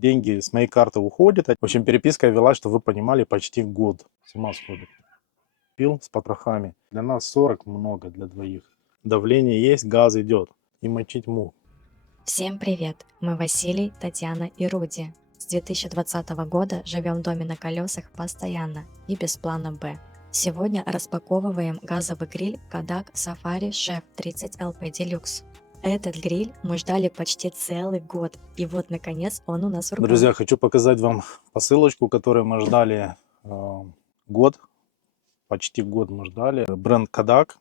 деньги с моей карты уходят. В общем, переписка велась, что вы понимали, почти год. С ума сходит. Пил с потрохами. Для нас 40 много, для двоих. Давление есть, газ идет. И мочить мух. Всем привет! Мы Василий, Татьяна и Руди. С 2020 года живем в доме на колесах постоянно и без плана «Б». Сегодня распаковываем газовый гриль Kodak Safari Chef 30 LP Deluxe. Этот гриль мы ждали почти целый год, и вот наконец он у нас в руках. Друзья, хочу показать вам посылочку, которую мы ждали год. Почти год мы ждали. Бренд Kodak.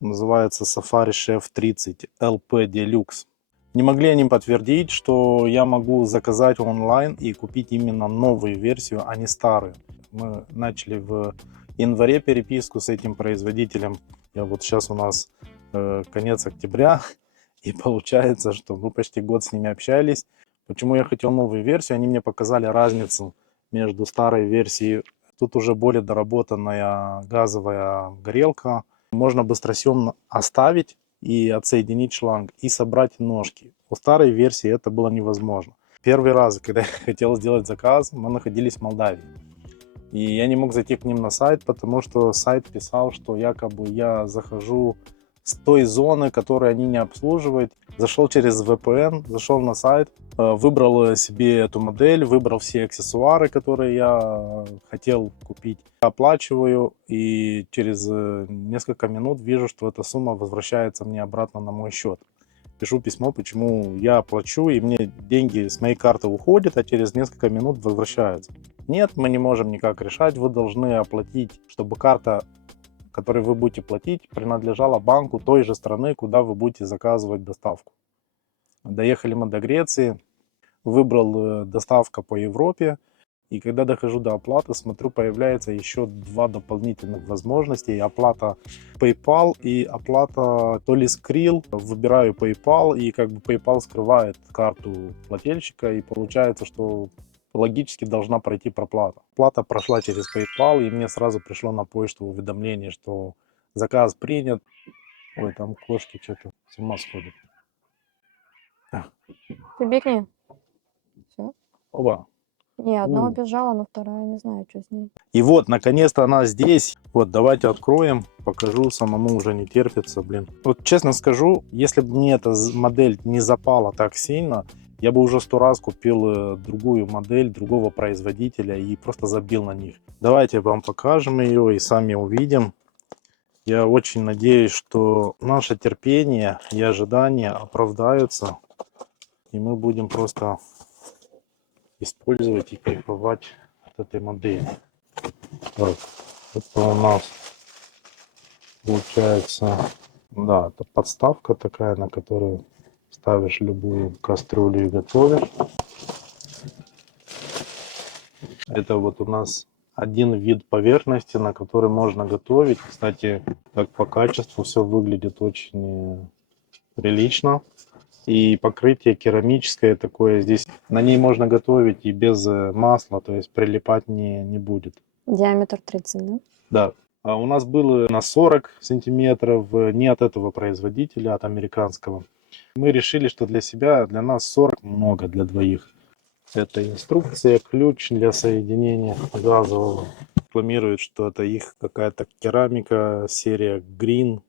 Называется Safari Chef 30 LP Deluxe. Не могли они подтвердить, что я могу заказать онлайн и купить именно новую версию, а не старую. Мы начали в январе переписку с этим производителем. И вот сейчас у нас конец октября. И получается, что мы почти год с ними общались. Почему я хотел новую версию? Они мне показали разницу между старой версией. Тут уже более доработанная газовая горелка. Можно быстросъемно оставить и отсоединить шланг, и собрать ножки. У старой версии это было невозможно. Первый раз, когда я хотел сделать заказ, мы находились в Молдавии. И я не мог зайти к ним на сайт, потому что сайт писал, что якобы я захожу с той зоны, которую они не обслуживают. Зашел через VPN, зашел на сайт, выбрал себе эту модель, выбрал все аксессуары, которые я хотел купить. Оплачиваю, и через несколько минут вижу, что эта сумма возвращается мне обратно на мой счет. Пишу письмо, почему я плачу, и мне деньги с моей карты уходят, а через несколько минут возвращаются. Нет, мы не можем никак решать, вы должны оплатить, чтобы карта, которой вы будете платить, принадлежала банку той же страны, куда вы будете заказывать доставку. Доехали мы до Греции, выбрал доставка по Европе, и когда дохожу до оплаты, смотрю, появляется еще два дополнительных возможностей. Оплата PayPal и оплата то ли Skrill. Выбираю PayPal, и как бы PayPal скрывает карту плательщика, и получается, что логически должна пройти проплата. Плата прошла через PayPal, и мне сразу пришло на почту уведомление, что заказ принят. Ой, там кошки что-то с ума сходят. Ты бегни. Все. Оба. Не, одна убежала, но вторая не знаю, что с ней. И вот, наконец-то она здесь. Вот, давайте откроем, покажу, самому уже не терпится, блин. Вот честно скажу, если бы мне эта модель не запала так сильно, я бы уже 100 раз купил другую модель, другого производителя и просто забил на них. Давайте вам покажем ее и сами увидим. Я очень надеюсь, что наше терпение и ожидания оправдаются, и мы будем просто использовать и кайфовать от этой модели. Так, это у нас получается, да, это подставка такая, на которую ставишь любую кастрюлю и готовишь. Это вот у нас один вид поверхности, на который можно готовить. Кстати, так по качеству все выглядит очень прилично. И покрытие керамическое такое здесь. На ней можно готовить и без масла, то есть прилипать не будет. Диаметр 30, да? Да. А у нас было на 40 сантиметров, не от этого производителя, от американского. Мы решили, что для себя, для нас 40 много для двоих. Это инструкция, ключ для соединения газового. Рекламируют, что это их какая-то керамика, серия Green,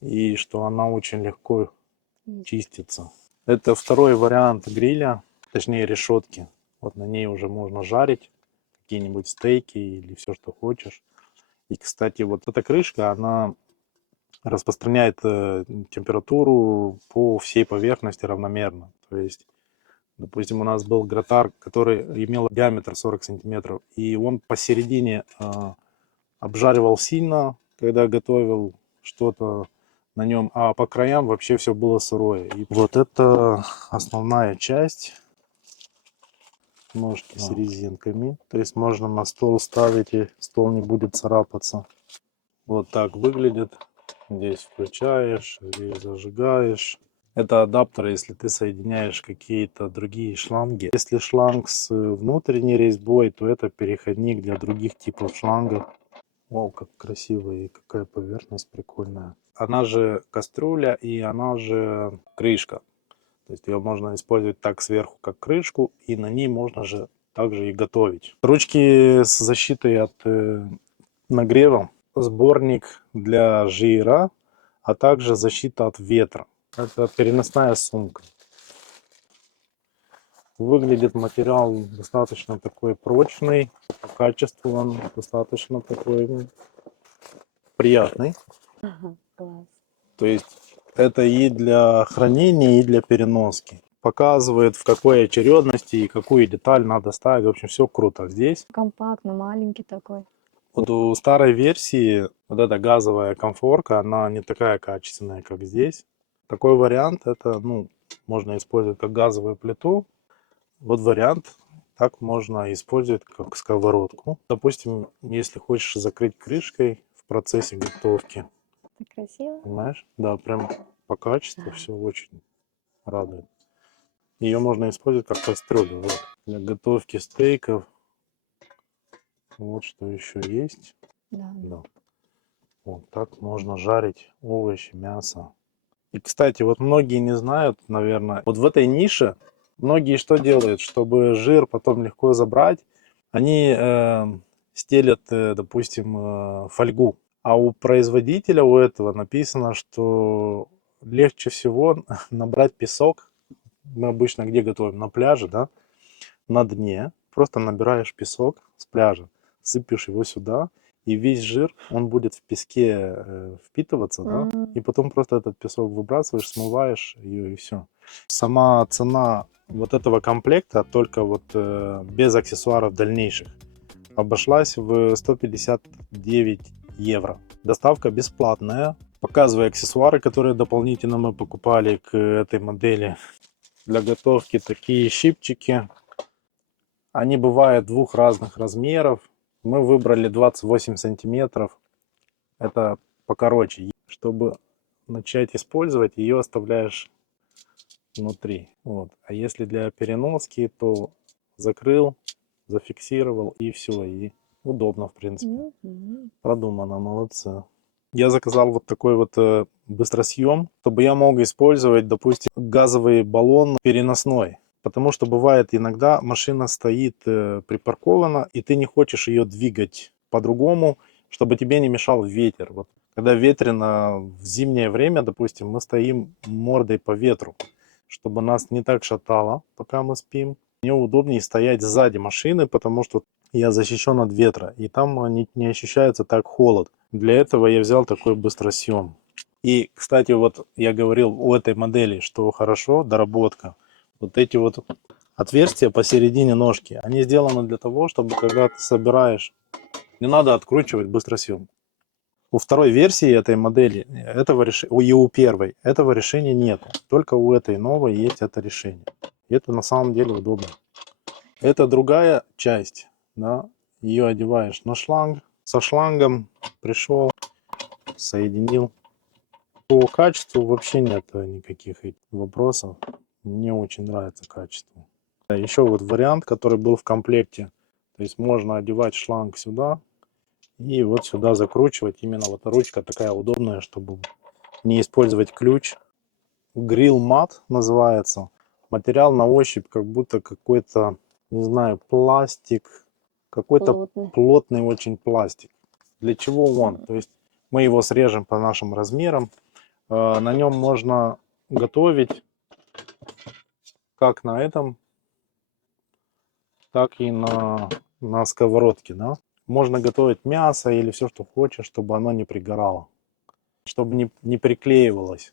и что она очень легко чистится. Это второй вариант гриля, точнее решетки. Вот на ней уже можно жарить какие-нибудь стейки или все, что хочешь. И, кстати, вот эта крышка, она распространяет температуру по всей поверхности равномерно. То есть, допустим, у нас был гратар, который имел диаметр 40 сантиметров, и он посередине обжаривал сильно, когда готовил что-то на нем, а по краям вообще все было сырое. И вот это основная часть. Ножки с резинками. То есть можно на стол ставить, и стол не будет царапаться. Вот так выглядит. Здесь включаешь, здесь зажигаешь. Это адаптер, если ты соединяешь какие-то другие шланги. Если шланг с внутренней резьбой, то это переходник для других типов шлангов. О, как красиво и какая поверхность прикольная. Она же кастрюля и она же крышка. То То есть ее можно использовать так сверху, как крышку, и на ней можно же также и готовить. Ручки с защитой от нагрева, сборник для жира, а также защита от ветра. Это переносная сумка. Выглядит материал достаточно такой прочный, по качеству он достаточно такой приятный. Ага, класс. То есть это и для хранения, и для переноски. Показывает, в какой очередности и какую деталь надо ставить. В общем, все круто. Здесь Компактно, маленький такой. вот у старой версии вот эта газовая комфорка, она не такая качественная, как здесь. Такой вариант, это, ну, можно использовать как газовую плиту. Вот вариант, так можно использовать как сковородку. Допустим, если хочешь закрыть крышкой в процессе готовки, Так красиво. понимаешь? Да, прям по качеству все очень радует. Ее можно использовать как кастрюлю. Вот. Для готовки стейков. Вот что еще есть. Да. Да. Вот так можно жарить овощи, мясо. И, кстати, вот многие не знают, наверное, вот в этой нише многие что делают, чтобы жир потом легко забрать, они стелят, допустим, фольгу. А у производителя у этого написано, что легче всего набрать песок. Мы обычно где готовим? На пляже, да? На дне. Просто набираешь песок с пляжа, сыпешь его сюда, и весь жир, он будет в песке впитываться, да? И потом просто этот песок выбрасываешь, смываешь ее, и все. Сама цена вот этого комплекта, только вот без аксессуаров дальнейших, обошлась в 159 евро. Доставка бесплатная. Показываю аксессуары, которые дополнительно мы покупали к этой модели. Для готовки такие щипчики. Они бывают двух разных размеров. Мы выбрали 28 сантиметров. Это покороче. Чтобы начать использовать, ее оставляешь внутри. Вот. А если для переноски, то закрыл, зафиксировал, и все. И удобно, в принципе. Продумано, молодцы. Я заказал вот такой вот быстросъем, чтобы я мог использовать, допустим, газовый баллон переносной. Потому что бывает иногда машина стоит припаркована, и ты не хочешь ее двигать по-другому, чтобы тебе не мешал ветер. Вот когда ветрено в зимнее время, допустим, мы стоим мордой по ветру, чтобы нас не так шатало, пока мы спим. Мне удобнее стоять сзади машины, потому что я защищен от ветра, и там не ощущается так холод. Для этого я взял такой быстросъем. И, кстати, вот я говорил у этой модели, что хорошо, доработка. Вот эти вот отверстия посередине ножки, они сделаны для того, чтобы когда ты собираешь, не надо откручивать быстросъем. У второй версии этой модели, этого и у первой, этого решения нет. Только у этой новой есть это решение. И это на самом деле удобно. Это другая часть, да, ее одеваешь на шланг, со шлангом пришел, соединил. По качеству вообще нет никаких вопросов. Мне очень нравится качество. Еще вот вариант, который был в комплекте. То есть можно одевать шланг сюда и вот сюда закручивать. Именно вот ручка такая удобная, чтобы не использовать ключ. Grill Mat называется. Материал на ощупь как будто какой-то, не знаю, пластик. Какой-то плотный очень пластик. Для чего он? То есть мы его срежем по нашим размерам. На нем можно готовить как на этом, так и на сковородке. Да? Можно готовить мясо или все, что хочешь, чтобы оно не пригорало. Чтобы не приклеивалось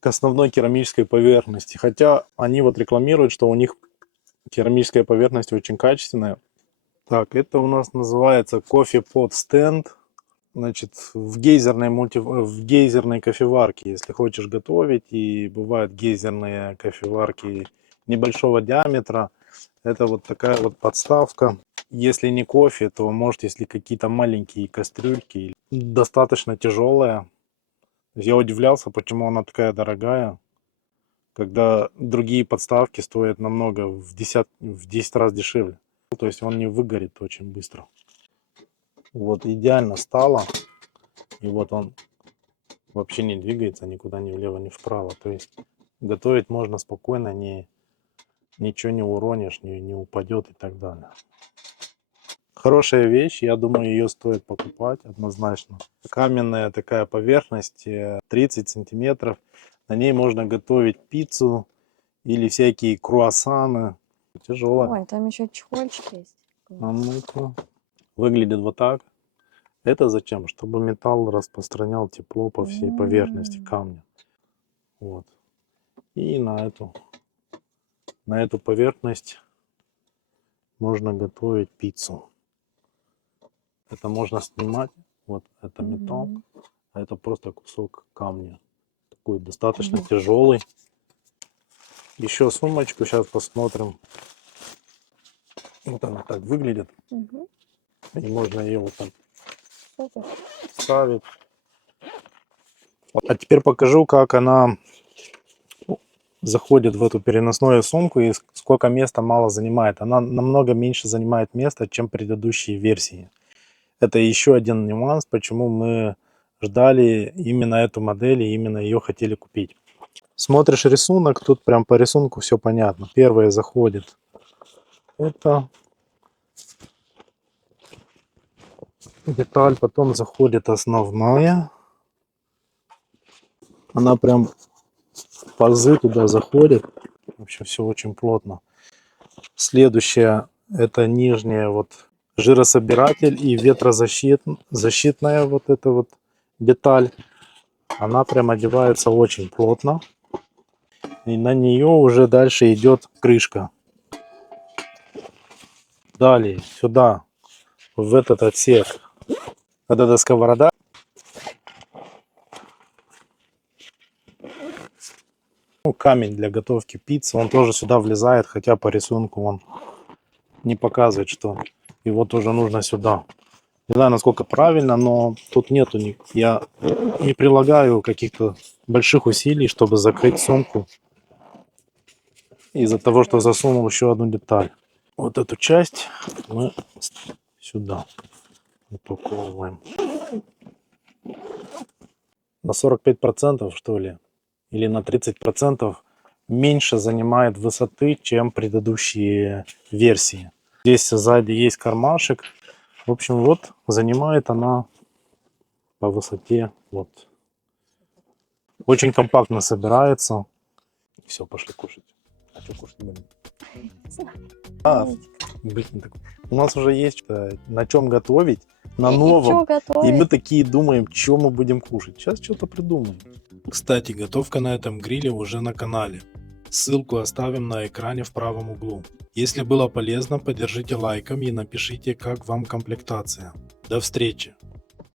к основной керамической поверхности. Хотя они вот рекламируют, что у них керамическая поверхность очень качественная. Так, это у нас называется кофе-под стенд. Значит, в гейзерной кофеварке, если хочешь готовить, и бывают гейзерные кофеварки небольшого диаметра, это вот такая вот подставка. Если не кофе, то может, если какие-то маленькие кастрюльки, достаточно тяжелая. Я удивлялся, почему она такая дорогая, когда другие подставки стоят намного в 10 раз дешевле. То есть он не выгорит очень быстро. Вот идеально стало. И вот он вообще не двигается никуда ни влево, ни вправо. То есть Готовить можно спокойно, ничего не уронишь, не упадет и так далее. Хорошая вещь, я думаю, ее стоит покупать однозначно. Каменная такая поверхность, 30 сантиметров. На ней можно готовить пиццу или всякие круассаны. Тяжелая. Ой, там еще чехольчик есть. А ну-ка. Выглядит вот так. Это зачем? Чтобы металл распространял тепло по всей поверхности камня. Вот. И на эту поверхность можно готовить пиццу. Это можно снимать. Вот это металл, а это просто кусок камня. Такой достаточно тяжелый. Еще сумочку сейчас посмотрим. Вот она так выглядит. Мгм. И можно ее вот так Супер. ставить. А теперь покажу, как она заходит в эту переносную сумку и сколько места мало занимает. Она намного меньше занимает места, чем предыдущие версии. Это еще один нюанс, почему мы ждали именно эту модель и именно ее хотели купить. Смотришь рисунок, тут прям по рисунку все понятно. Первое заходит это деталь, потом заходит основная. Она прям пазы туда заходит. Вообще все очень плотно. Следующее это нижняя вот жирособиратель и ветрозащитная вот эта вот деталь. Она прям одевается очень плотно. И на нее уже дальше идет крышка. Далее сюда, в этот отсек, вот эта сковорода. Ну, камень для готовки пиццы, он тоже сюда влезает, хотя по рисунку он не показывает, что его тоже нужно сюда. Не знаю, насколько правильно, но тут нету, я не прилагаю каких-то больших усилий, чтобы закрыть сумку. Из-за того, что засунул еще одну деталь. Вот эту часть мы сюда упаковываем. На 45% что ли, или на 30% меньше занимает высоты, чем предыдущие версии. Здесь сзади есть кармашек. В общем, вот занимает она по высоте вот. Очень компактно собирается. Все, пошли кушать. А что кушать будем? Блин, так у нас уже есть на чем готовить, на новом. И мы такие думаем, что мы будем кушать. Сейчас что-то придумаем. Кстати, готовка на этом гриле уже на канале. Ссылку оставим на экране в правом углу. Если было полезно, поддержите лайком и напишите, как вам комплектация. До встречи!